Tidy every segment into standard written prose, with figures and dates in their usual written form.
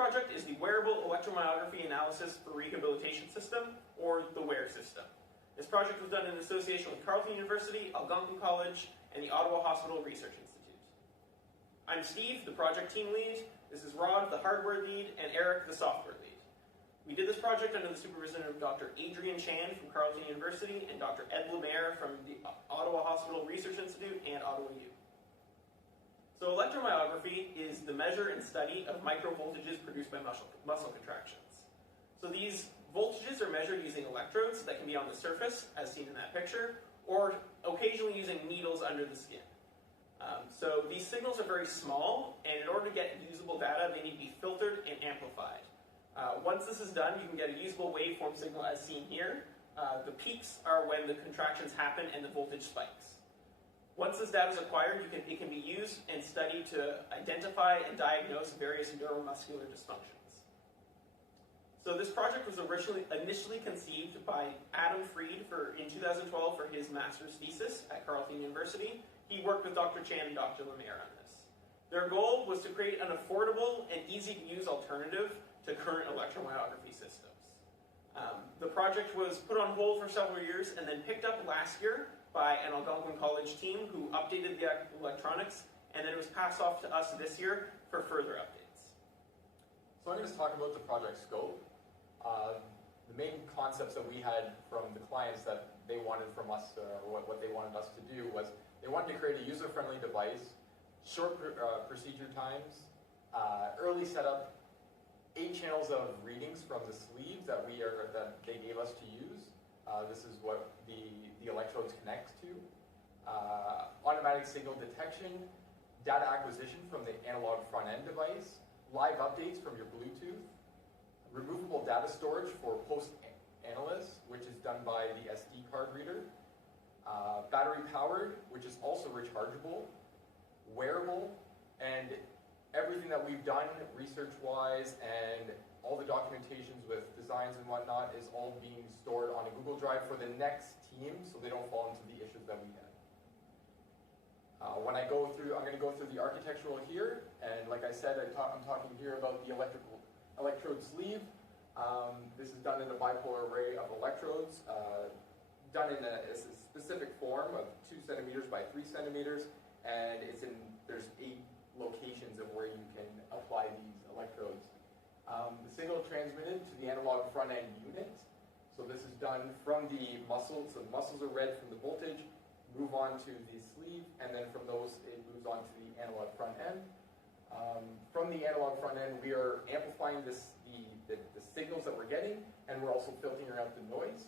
project is the Wearable Electromyography Analysis for Rehabilitation System, or the WEAR system. This project was done in association with Carleton University, Algonquin College, and the Ottawa Hospital Research Institute. I'm Steve, the project team lead. This is Rod, the hardware lead, and Eric, the software lead. We did this project under the supervision of Dr. Adrian Chan from Carleton University and Dr. Ed Lemaire from the Ottawa Hospital Research Institute and Ottawa U. So electromyography is the measure and study of microvoltages produced by muscle contractions. So these voltages are measured using electrodes that can be on the surface, as seen in that picture, or occasionally using needles under the skin. So these signals are very small, and in order to get usable data, they need to be filtered and amplified. Once this is done, you can get a usable waveform signal as seen here. The peaks are when the contractions happen and the voltage spikes. Once this data is acquired, it can be used and studied to identify and diagnose various neuromuscular dysfunctions. So this project was initially conceived by Adam Freed in 2012 for his master's thesis at Carleton University. He worked with Dr. Chan and Dr. Lemaire on this. Their goal was to create an affordable and easy-to-use alternative to current electromyography systems. The project was put on hold for several years and then picked up last year by an Algonquin College team who updated the electronics, and then it was passed off to us this year for further updates. So I'm going to talk about the project scope. The main concepts that we had from the clients that they wanted from us, or what they wanted us to do, was they wanted to create a user-friendly device, short procedure times, early setup, 8 channels of readings from the sleeves that they gave us to use. This is what the electrodes connect to. Automatic signal detection, data acquisition from the analog front-end device, live updates from your Bluetooth, removable data storage for post-analysis, which is done by the SD card reader, battery-powered, which is also rechargeable, wearable, and everything that we've done research-wise and all the documentations with designs and whatnot is all being stored on a Google Drive for the next team so they don't fall into the issues that we had. I'm going to go through the architectural here, and like I said, I'm talking here about the electrode sleeve. This is done in a bipolar array of electrodes, done in a specific form of 2 centimeters by 3 centimeters, and there's 8 locations of where you can apply these electrodes. The signal transmitted to the analog front-end unit. So this is done from the muscles. So the muscles are read from the voltage, move on to the sleeve, and then from those it moves on to the analog front end. From the analog front end, we are amplifying the signals that we're getting, and we're also filtering out the noise.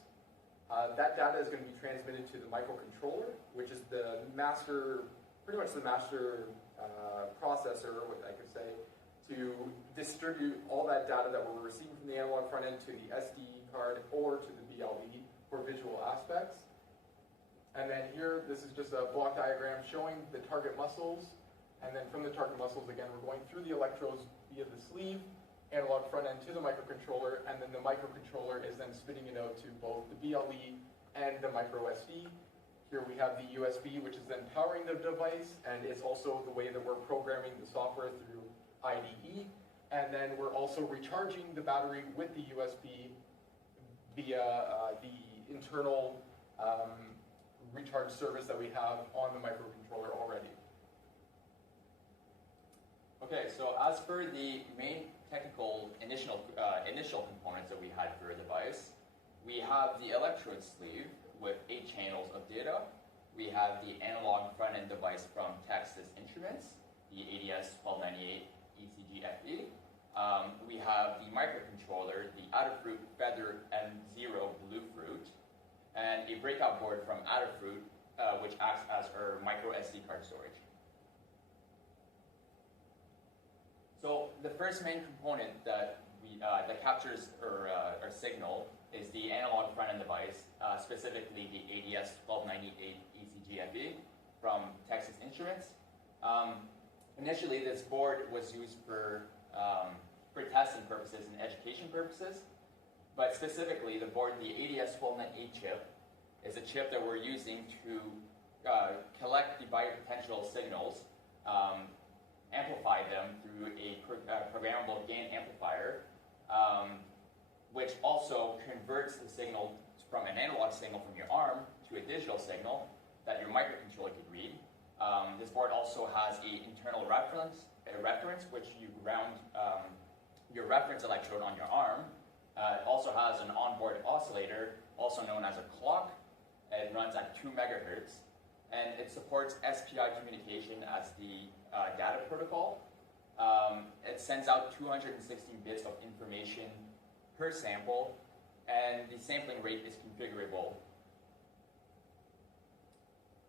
That data is going to be transmitted to the microcontroller, which is the master, pretty much the master processor, what I could say, to distribute all that data that we're receiving from the analog front end to the SD card or to the BLE for visual aspects. And then here, this is just a block diagram showing the target muscles. And then from the target muscles, again, we're going through the electrodes via the sleeve, analog front end to the microcontroller, and then the microcontroller is then spitting it out to both the BLE and the microSD. Here we have the USB, which is then powering the device, and it's also the way that we're programming the software through IDE. And then we're also recharging the battery with the USB via the internal recharge service that we have on the microcontroller already. Okay, so as for the main technical initial components that we had for a device, we have the electrode sleeve with 8 channels of data. We have the analog front-end device from Texas Instruments, the ADS-1298 ECG FE. We have the microcontroller, the Adafruit Feather M0 Bluefruit, and a breakout board from Adafruit, which acts as our microSD card storage. So the first main component that captures our signal is the analog front-end device, specifically the ADS-1298 ECG FE from Texas Instruments. Initially, this board was used for testing purposes and education purposes, but specifically the board, the ADS-1298 chip, is a chip that we're using to collect the biopotential signals amplify them through a programmable gain amplifier, which also converts the signal from an analog signal from your arm to a digital signal that your microcontroller could read. This board also has an internal reference which you ground your reference electrode on your arm. It also has an onboard oscillator, also known as a clock. It runs at 2 megahertz, and it supports SPI communication as the data protocol. It sends out 216 bits of information per sample, and the sampling rate is configurable.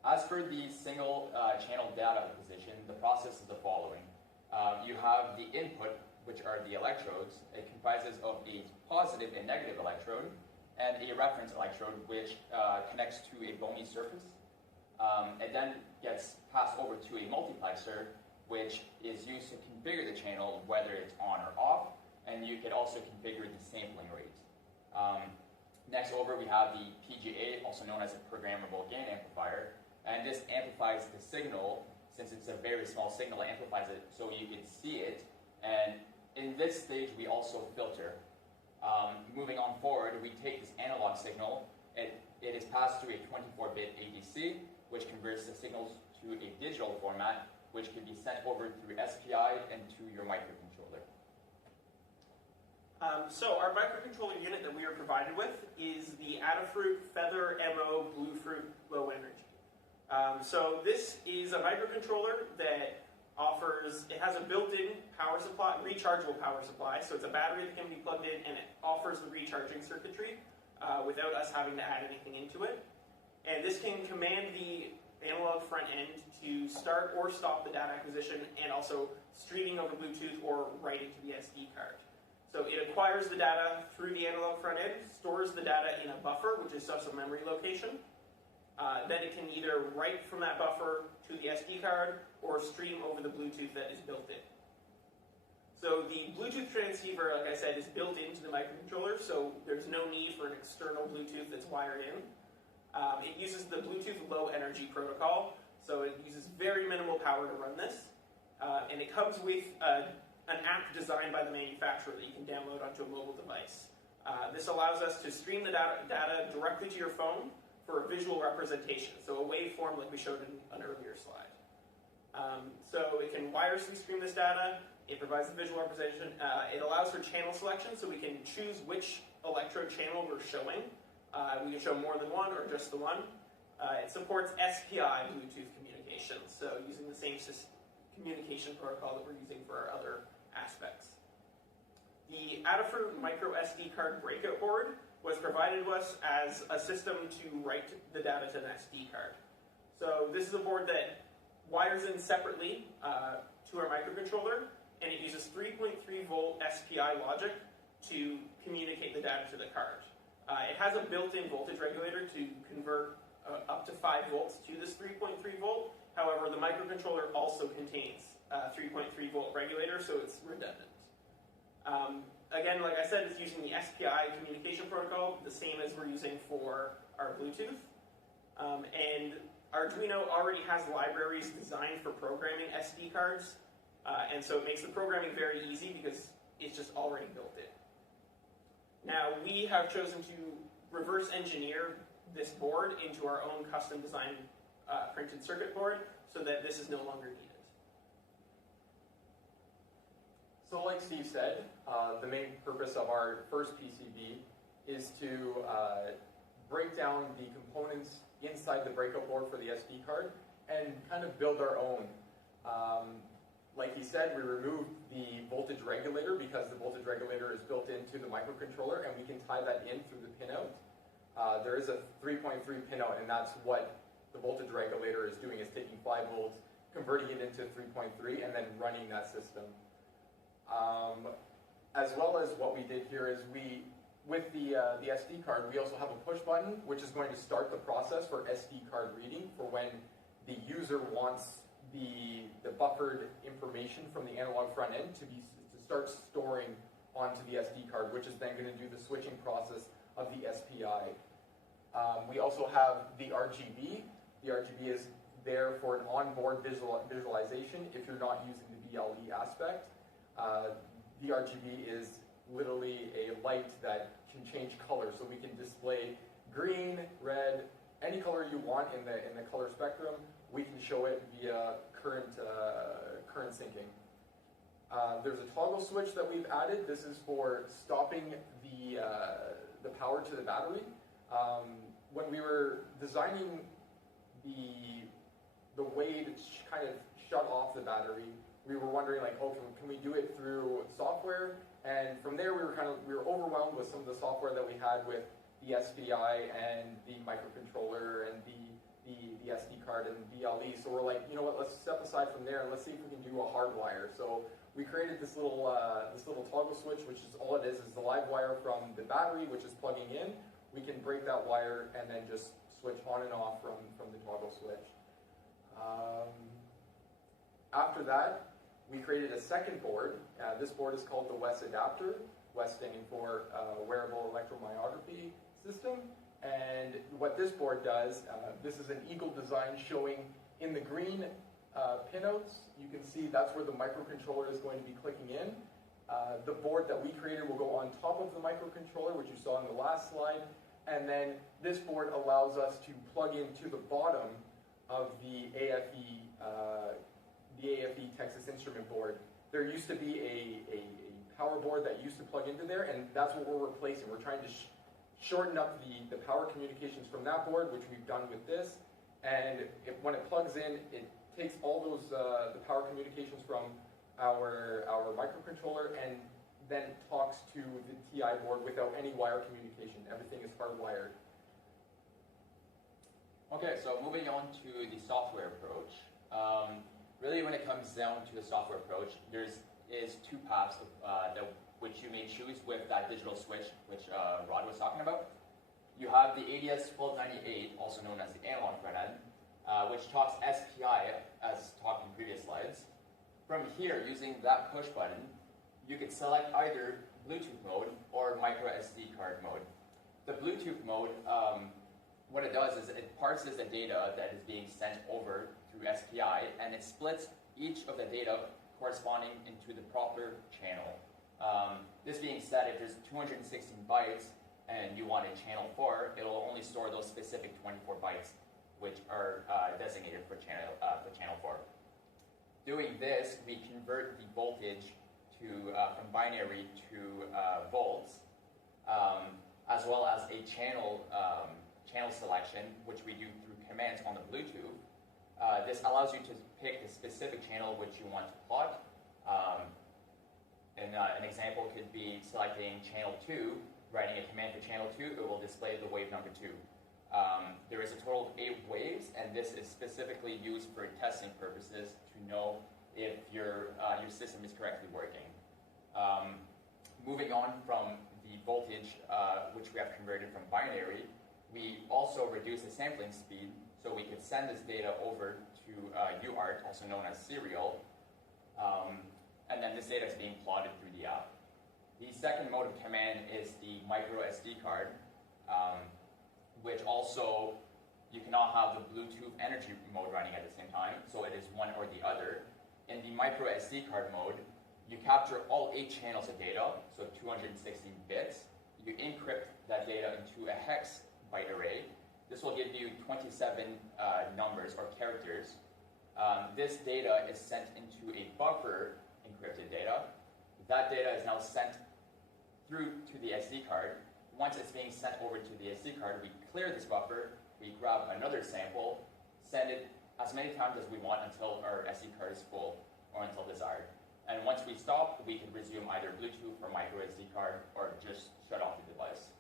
As for the single channel data acquisition, the process is the following. You have the input, which are the electrodes. It comprises of a positive and negative electrode, and a reference electrode, which connects to a bony surface. It then gets passed over to a multiplexer, which is used to configure the channel, whether it's on or off, and you can also configure the sampling rate. Next over, we have the PGA, also known as a programmable gain amplifier, and this amplifies the signal. Since it's a very small signal, it amplifies it so you can see it, and in this stage, we also filter. Moving on forward, we take this analog signal, it is passed through a 24-bit ADC, which converts the signals to a digital format, which can be sent over through SPI and to your microcontroller. So our microcontroller unit that we are provided with is the Adafruit Feather MO Bluefruit Low Energy. So this is a microcontroller that it has a built-in power supply, rechargeable power supply, so it's a battery that can be plugged in, and it offers the recharging circuitry without us having to add anything into it. And this can command the analog front end to start or stop the data acquisition, and also streaming over Bluetooth or writing to the SD card. So it acquires the data through the analog front end, stores the data in a buffer, which is just a memory location. Then it can either write from that buffer to the SD card or stream over the Bluetooth that is built in. So the Bluetooth transceiver, like I said, is built into the microcontroller, so there's no need for an external Bluetooth that's wired in. It uses the Bluetooth Low Energy protocol, so it uses very minimal power to run this. And it comes with an app designed by the manufacturer that you can download onto a mobile device. This allows us to stream the data directly to your phone for a visual representation, so a waveform like we showed in an earlier slide. So it can wirelessly stream this data. It provides the visual representation. It allows for channel selection, so we can choose which electrode channel we're showing. We can show more than one or just the one. It supports SPI Bluetooth communication, so using the same communication protocol that we're using for our other aspects. The Adafruit microSD card breakout board was provided to us as a system to write the data to an SD card. So this is a board that wires in separately to our microcontroller, and it uses 3.3 volt SPI logic to communicate the data to the card. It has a built-in voltage regulator to convert up to 5 volts to this 3.3 volt. However, the microcontroller also contains a 3.3 volt regulator, so it's redundant. Again, like I said, it's using the SPI communication protocol, the same as we're using for our Bluetooth. And Arduino already has libraries designed for programming SD cards, and so it makes the programming very easy because it's just already built in. Now, we have chosen to reverse engineer this board into our own custom designed printed circuit board so that this is no longer needed. So like Steve said, the main purpose of our first PCB is to break down the components inside the breakout board for the SD card and kind of build our own. Like he said, we removed the voltage regulator because the voltage regulator is built into the microcontroller, and we can tie that in through the pinout. There is a 3.3 pinout, and that's what the voltage regulator is doing, is taking 5 volts, converting it into 3.3, and then running that system. As well as what we did here is with the SD card, we also have a push button, which is going to start the process for SD card reading for when the user wants the buffered information from the analog front end to start storing onto the SD card, which is then going to do the switching process of the SPI. We also have the RGB. The RGB is there for an onboard visualization if you're not using the BLE aspect. The RGB is literally a light that can change color, so we can display green, red, any color you want in the color spectrum. We can show it via current syncing. There's a toggle switch that we've added. This is for stopping the power to the battery. When we were designing the way to kind of shut off the battery, we were wondering, like, oh, can we do it through software? And from there, we were overwhelmed with some of the software that we had with the SPI and the microcontroller and the SD card and BLE. So we're like, you know what? Let's step aside from there and let's see if we can do a hardwire. So we created this little toggle switch, which is all it is the live wire from the battery, which is plugging in. We can break that wire and then just switch on and off from the toggle switch. After that, we created a second board. This board is called the Wes Adapter, Wes standing for Wearable Electromyography System. And what this board does, this is an eagle design showing in the green pinouts. You can see that's where the microcontroller is going to be clicking in. The board that we created will go on top of the microcontroller, which you saw in the last slide. And then this board allows us to plug into the bottom of the AFE Texas Instrument board. There used to be a power board that used to plug into there, and that's what we're replacing. We're trying to shorten up the power communications from that board, which we've done with this. And when it plugs in, it takes all those the power communications from our microcontroller and then talks to the TI board without any wire communication. Everything is hardwired. Okay, so moving on to the software approach. Really, when it comes down to the software approach, there is two paths which you may choose with that digital switch, which Rod was talking about. You have the ADS-1298, also known as the analog front end, which talks SPI, as talked in previous slides. From here, using that push button, you can select either Bluetooth mode or microSD card mode. The Bluetooth mode, what it does is it parses the data that is being sent over through SPI, and it splits each of the data corresponding into the proper channel. This being said, if there's 216 bytes and you want a channel 4, it'll only store those specific 24 bytes, which are designated for channel 4. Doing this, we convert the voltage from binary to volts, as well as a channel selection, which we do through commands on the Bluetooth. This allows you to pick the specific channel which you want to plot. An example could be selecting channel 2, writing a command for channel 2, it will display the wave number 2. There is a total of 8 waves, and this is specifically used for testing purposes to know if your system is correctly working. Moving on from the voltage, which we have converted from binary, we also reduce the sampling speed, so we could send this data over to UART, also known as serial, and then this data is being plotted through the app. The second mode of command is the microSD card, which also, you cannot have the Bluetooth energy mode running at the same time, so it is one or the other. In the microSD card mode, you capture all 8 channels of data, so 216 bits. You encrypt that data into a hex byte array. This will give you 27 numbers or characters. This data is sent into a buffer encrypted data. That data is now sent through to the SD card. Once it's being sent over to the SD card, we clear this buffer, we grab another sample, send it as many times as we want until our SD card is full or until desired. And once we stop, we can resume either Bluetooth or microSD card or just shut off the device.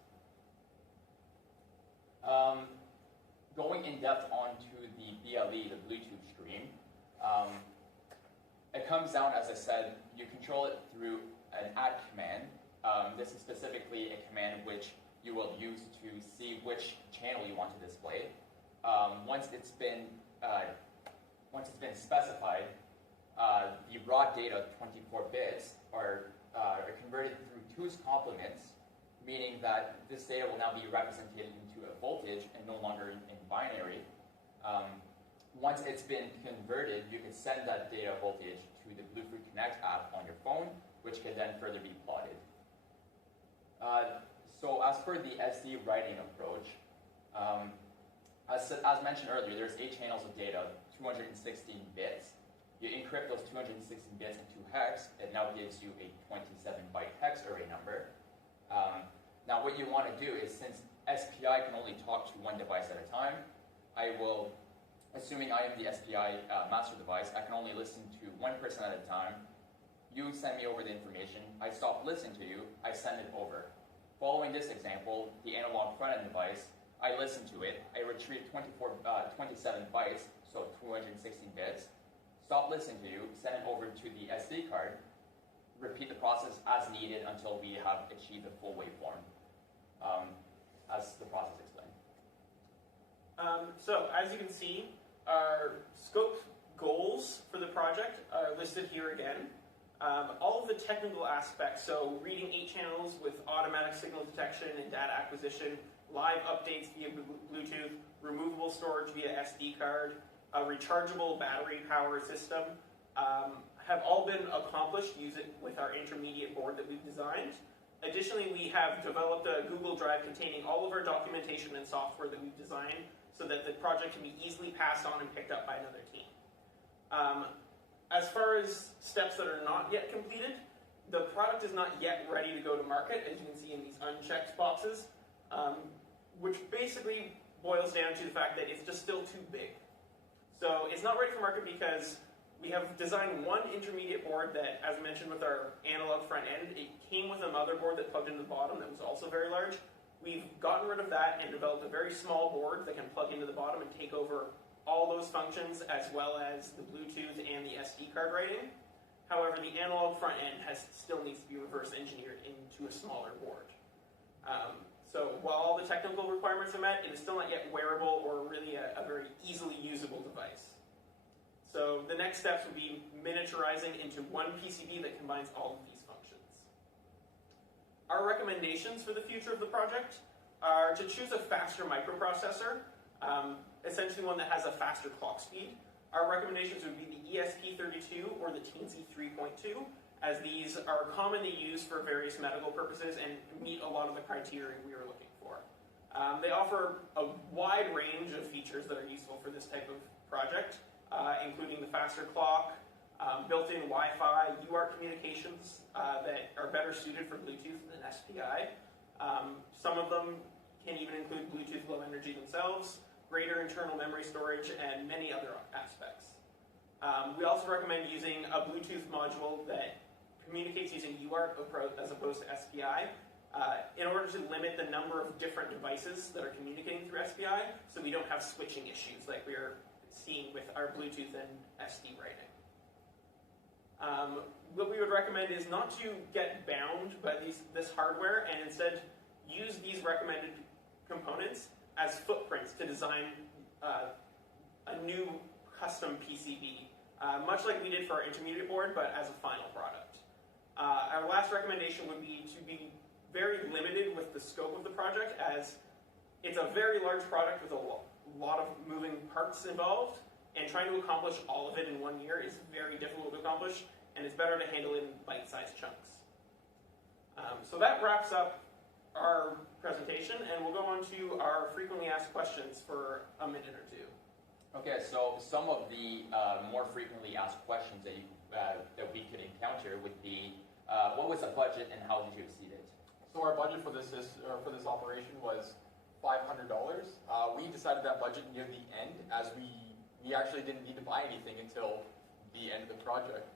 Going in depth onto the BLE, the Bluetooth stream, it comes down, as I said, you control it through an add command. This is specifically a command which you will use to see which channel you want to display. Once it's been specified, the raw data, 24 bits, are converted through 2's complements, meaning that this data will now be represented into a voltage and no longer in binary. once it's been converted, you can send that data voltage to the Bluetooth Connect app on your phone, which can then further be plotted. So as per the SD writing approach, as mentioned earlier, there's 8 channels of data, 216 bits. You encrypt those 216 bits into hex, it now gives you a 27-byte hex array number. Now what you want to do is, since SPI can only talk to one device at a time, I will, assuming I am the SPI master device, I can only listen to one person at a time. You send me over the information, I stop listening to you, I send it over. Following this example, the analog front-end device, I listen to it, I retrieve 27 bytes, so 216 bits, stop listening to you, send it over to the SD card, repeat the process as needed until we have achieved a full waveform, as the process explained. So as you can see, our scope goals for the project are listed here again. All of the technical aspects, so reading 8 channels with automatic signal detection and data acquisition, live updates via Bluetooth, removable storage via SD card, a rechargeable battery power system, have all been accomplished using with our intermediate board that we've designed. Additionally, we have developed a Google Drive containing all of our documentation and software that we've designed so that the project can be easily passed on and picked up by another team. As far as steps that are not yet completed, the product is not yet ready to go to market, as you can see in these unchecked boxes, which basically boils down to the fact that it's just still too big. So it's not ready for market because we have designed one intermediate board that, as mentioned with our analog front end, it came with a motherboard that plugged into the bottom that was also very large. We've gotten rid of that and developed a very small board that can plug into the bottom and take over all those functions, as well as the Bluetooth and the SD card writing. However, the analog front end still needs to be reverse engineered into a smaller board. So while all the technical requirements are met, it is still not yet wearable or really a very easily usable device. So the next steps would be miniaturizing into one PCB that combines all of these functions. Our recommendations for the future of the project are to choose a faster microprocessor, essentially one that has a faster clock speed. Our recommendations would be the ESP32 or the Teensy 3.2, as these are commonly used for various medical purposes and meet a lot of the criteria we are looking for. They offer a wide range of features that are useful for this type of project, including the faster clock, built-in Wi-Fi, UART communications that are better suited for Bluetooth than SPI. Some of them can even include Bluetooth Low Energy themselves, greater internal memory storage, and many other aspects. We also recommend using a Bluetooth module that communicates using UART as opposed to SPI in order to limit the number of different devices that are communicating through SPI, so we don't have switching issues like we're seeing with our Bluetooth and SD writing. What we would recommend is not to get bound by this hardware and instead use these recommended components as footprints to design a new custom PCB, much like we did for our intermediate board, but as a final product. Our last recommendation would be to be very limited with the scope of the project, as it's a very large product with a lot of moving parts involved, and trying to accomplish all of it in 1 year is very difficult to accomplish, and it's better to handle it in bite-sized chunks. So that wraps up our presentation, and we'll go on to our frequently asked questions for a minute or two. Okay, so some of the more frequently asked questions that we could encounter would be, what was the budget and how did you exceed it? So our budget for this operation was $500. We decided that budget near the end, as we actually didn't need to buy anything until the end of the project.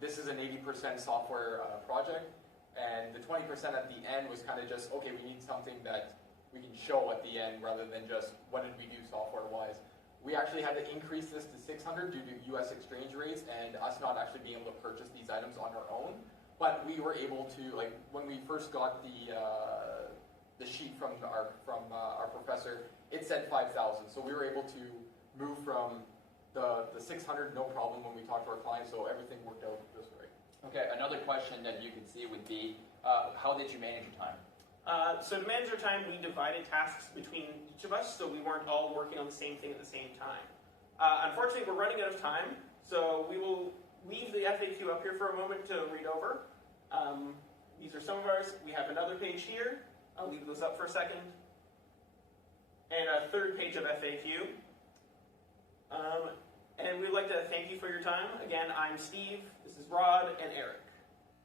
This is an 80% software project, and the 20% at the end was kind of just, okay, we need something that we can show at the end rather than just what did we do software-wise. We actually had to increase this to $600 due to U.S. exchange rates and us not actually being able to purchase these items on our own. But we were able to, like, when we first got the sheet from our professor, it said 5,000. So we were able to move from the 600 no problem when we talked to our clients. So everything worked out just right. Okay, another question that you could see would be, how did you manage your time? So to manage our time, we divided tasks between each of us, so we weren't all working on the same thing at the same time. Unfortunately, we're running out of time, so we will leave the FAQ up here for a moment to read over. These are some of ours. We have another page here. I'll leave those up for a second. And a third page of FAQ. And we'd like to thank you for your time. Again, I'm Steve, this is Rod, and Eric.